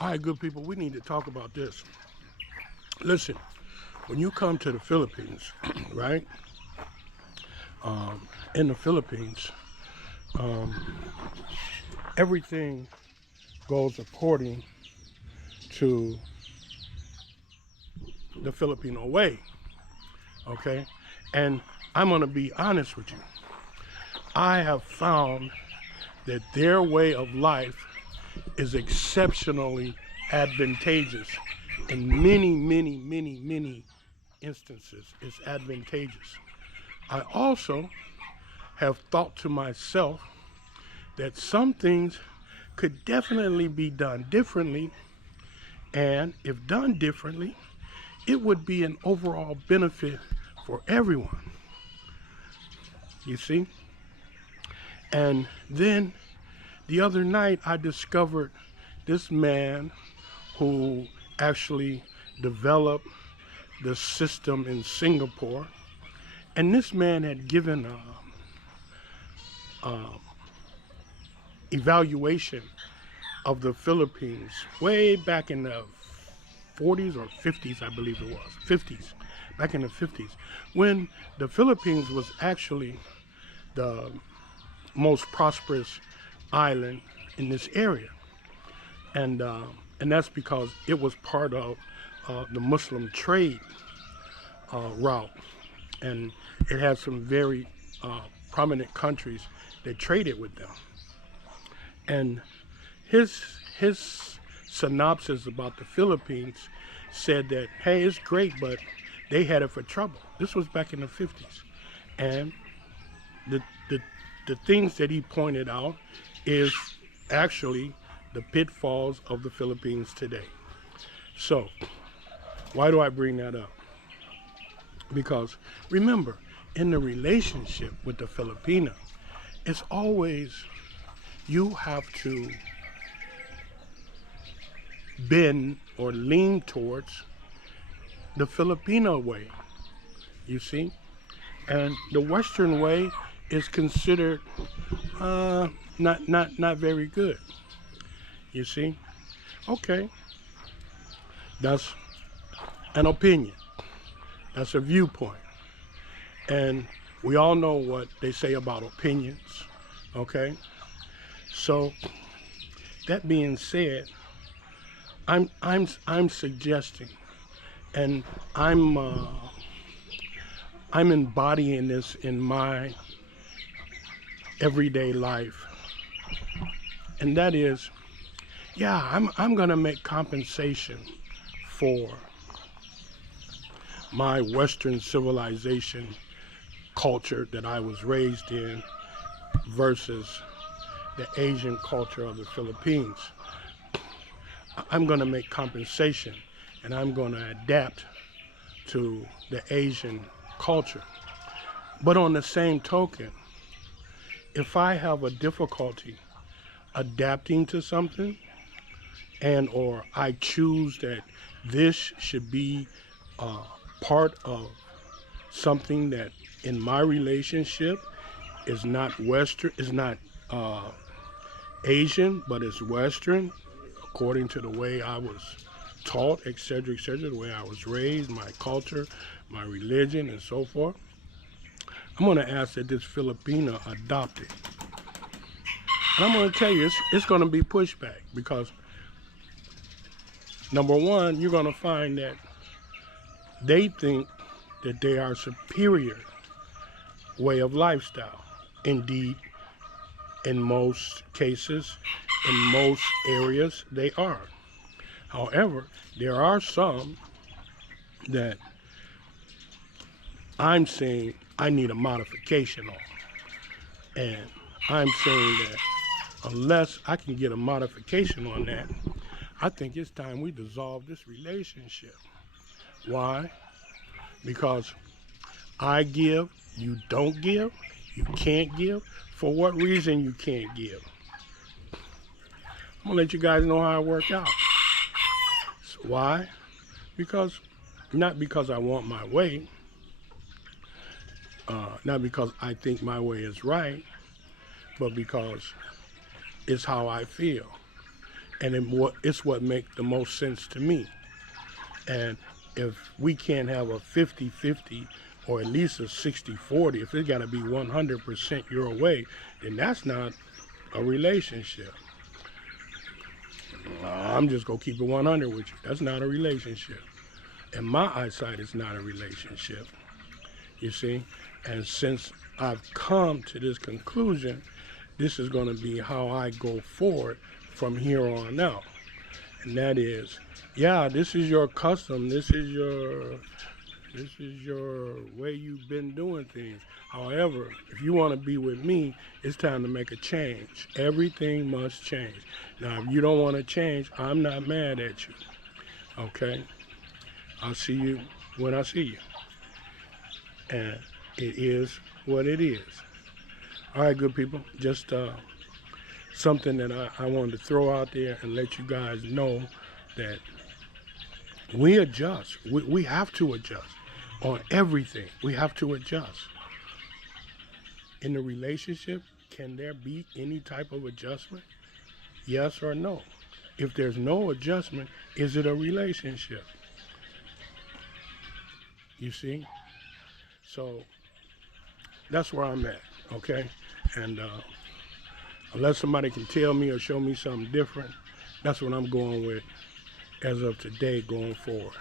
All right, good people, we need to talk about this. Listen, when you come to the Philippines, right? In the Philippines, um, everything goes according to the Filipino way, okay? And I'm gonna be honest with you. I have found that their way of life is exceptionally advantageous in many instances. It's advantageous. I also have thought to myself that some things could definitely be done differently, and if done differently, it would be an overall benefit for everyone, you see? And then the other night I discovered this man who actually developed the system in Singapore. And this man had given a evaluation of the Philippines way back in the 40s or 50s, I believe it was, 50s, back in the 50s, when the Philippines was actually the most prosperous island in this area. And that's because it was part of the Muslim trade route, and it had some very prominent countries that traded with them. And his his synopsis about the Philippines said that, hey, it's great, but they had it for trouble. This was back in the 50s, and the the the things that he pointed out is actually the pitfalls of the Philippines today. So, why do I bring that up? Because remember, in the relationship with the Filipina, it's always you have to bend or lean towards the Filipino way, you see? And the Western way is considered not very good, you see? Okay, that's an opinion. That's a viewpoint. And we all know what they say about opinions, okay? So that being said, I'm suggesting, and I'm embodying this in my everyday life, and that is, yeah, I'm gonna make compensation for my Western civilization culture that I was raised in versus the Asian culture of the Philippines. I'm going to make compensation, and I'm going to adapt to the Asian culture. But on the same token, if I have a difficulty adapting to something, and or I choose that this should be part of something that in my relationship is not Western, is not Asian, but it's Western, according to the way I was taught, etc., the way I was raised, my culture, my religion, and so forth, I'm going to ask that this Filipina adopt it. And I'm going to tell you, it's going to be pushback because, number one, you're going to find that they think that they are superior way of lifestyle. Indeed, in most cases, in most areas, they are. However, there are some that I'm saying I need a modification on. And I'm saying that unless I can get a modification on that, I think it's time we dissolve this relationship. Why? Because I give, you don't give, you can't give. For what reason you can't give? I'm gonna let you guys know how it worked out. So why? Because, not because I want my way, not because I think my way is right, but because it's how I feel. And it's what makes the most sense to me. And if we can't have a 50-50 or at least a 60-40, if it got to be 100% your way, then that's not a relationship. I'm just going to keep it 100 with you. That's not a relationship. In my eyesight, it's not a relationship. You see? And since I've come to this conclusion, this is going to be how I go forward from here on out. And that is, yeah, this is your custom. This is your way you've been doing things. However, if you want to be with me, it's time to make a change. Everything must change. Now, if you don't want to change, I'm not mad at you. Okay? I'll see you when I see you. And it is what it is. All right, good people. Just something that I wanted to throw out there and let you guys know that we adjust. We have to adjust on everything. We have to adjust. In the relationship, can there be any type of adjustment? Yes or no? If there's no adjustment, is it a relationship? You see? So that's where I'm at, okay? And unless somebody can tell me or show me something different, that's what I'm going with as of today going forward.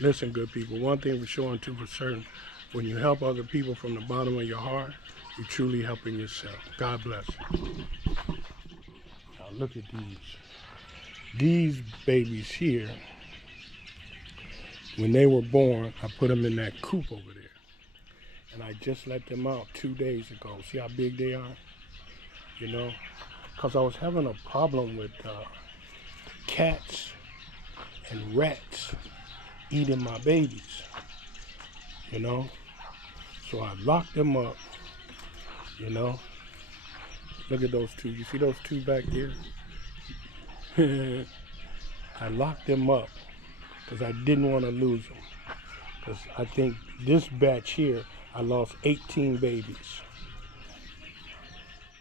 Listen, good people, one thing for sure and two for certain, when you help other people from the bottom of your heart, you're truly helping yourself. God bless you. Now look at these. These babies here, when they were born, I put them in that coop over there. And I just let them out 2 days ago. See how big they are? You know? Because I was having a problem with cats and rats eating my babies. You know? So I locked them up. You know? Look at those two. You see those two back there? I locked them up because I didn't want to lose them. Because I think this batch here, I lost 18 babies.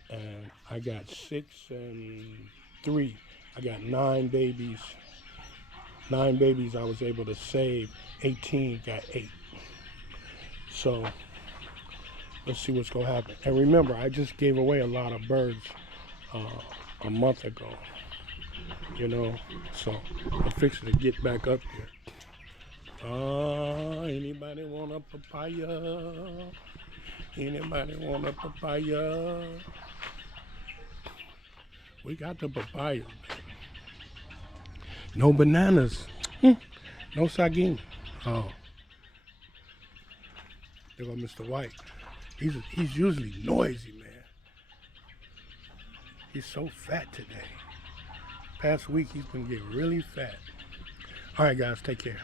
And I got 6 and 3. I got 9 babies. 9 babies I was able to save. 18 got 8. So let's see what's going to happen. And remember, I just gave away a lot of birds a month ago. You know, so I'm fixing to get back up here. Anybody want a papaya? Anybody want a papaya? We got the papayas. No bananas. No saging. Oh. There goes Mr. White. He's usually noisy, man. He's so fat today. Past week he's been getting really fat. All right, guys, take care.